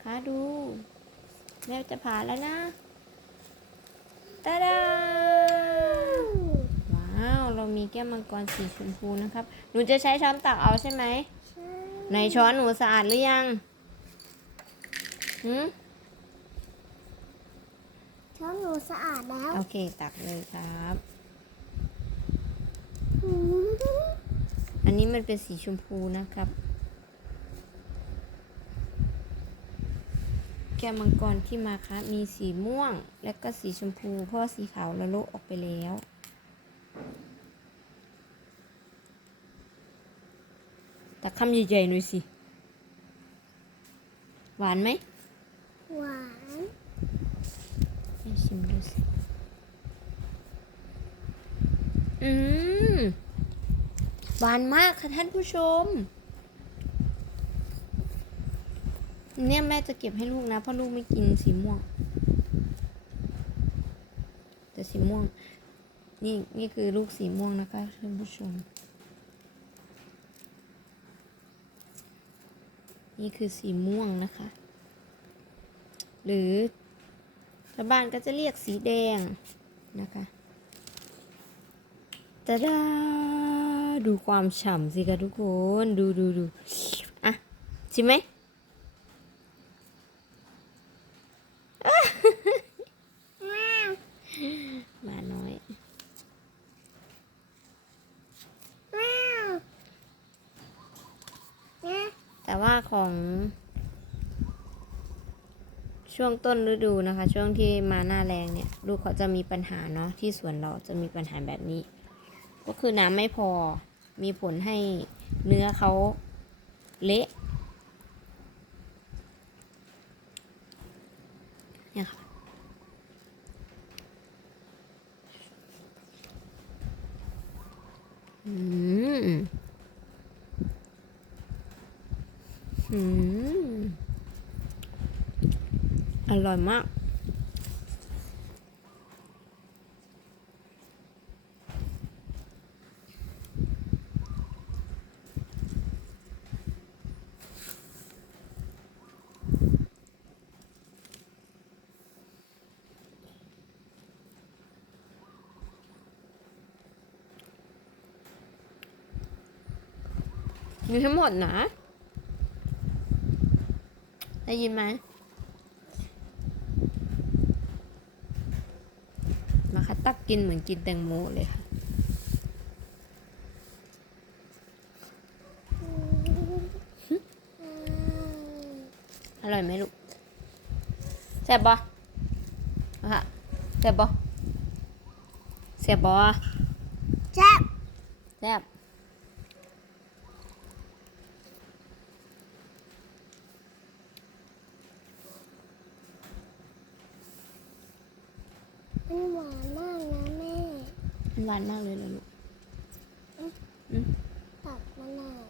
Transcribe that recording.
นะคะดู แม่จะผ่าแล้วนะตาดาว้าว เรามีแก้วมังกรสีชมพูนะครับ หนูจะใช้ช้อนตักเอาใช่ไหมใช่ในช้อนหนูสะอาดหรือยังหืมช้อนหนูสะอาดแล้ว โอเค ตักเลยครับอืมอันนี้มันเป็นสีชมพูนะครับ แก้วมังกรที่มาครับมีสีม่วง และก็สีชมพู เพราะว่าสีขาวละโละออกไปแล้ว แต่คำใหญ่ๆหน่อยสิ หวานไหม หวานให้ชิมดูสิ อืม หวานมากค่ะท่านผู้ชม เนี่ยแม่จะเก็บให้ลูกนะเพราะลูกไม่กินสีม่วง แต่สีม่วง นี่นี่คือลูกสีม่วงนะคะท่านผู้ชม นี่คือสีม่วงนะคะ หรือชาวบ้านก็จะเรียกสีแดงนะคะตาดาดูความฉ่ำสิคะทุกคน ดูดูดูอะชิมไหม ว้าว หมาน้อย ว้าวนะ แต่ ว่าของช่วงต้นฤดูนะคะ ช่วงที่มาหน้าแรงเนี่ย ลูกเขาจะมีปัญหาเนาะที่สวนเราจะมีปัญหาแบบนี้ ก็คือน้ำไม่พอมีผลให้เนื้อเขาเละเนี่ยค่ะอืม อืม อร่อยมากมีทั้งหมดนะ ได้ยินไหมมาค่ะตักกินเหมือนกินแตงโมเลยค่ะอืมอร่อยไหมลูกแซ่บบ่มาค่ะแซ่บบ่แซ่บบ่แซ่บแซ่บ มันหวานมากนะแม่ มันหวานมากเลยเหรอลูกตัดมะนาวอ้าวอื้อหือ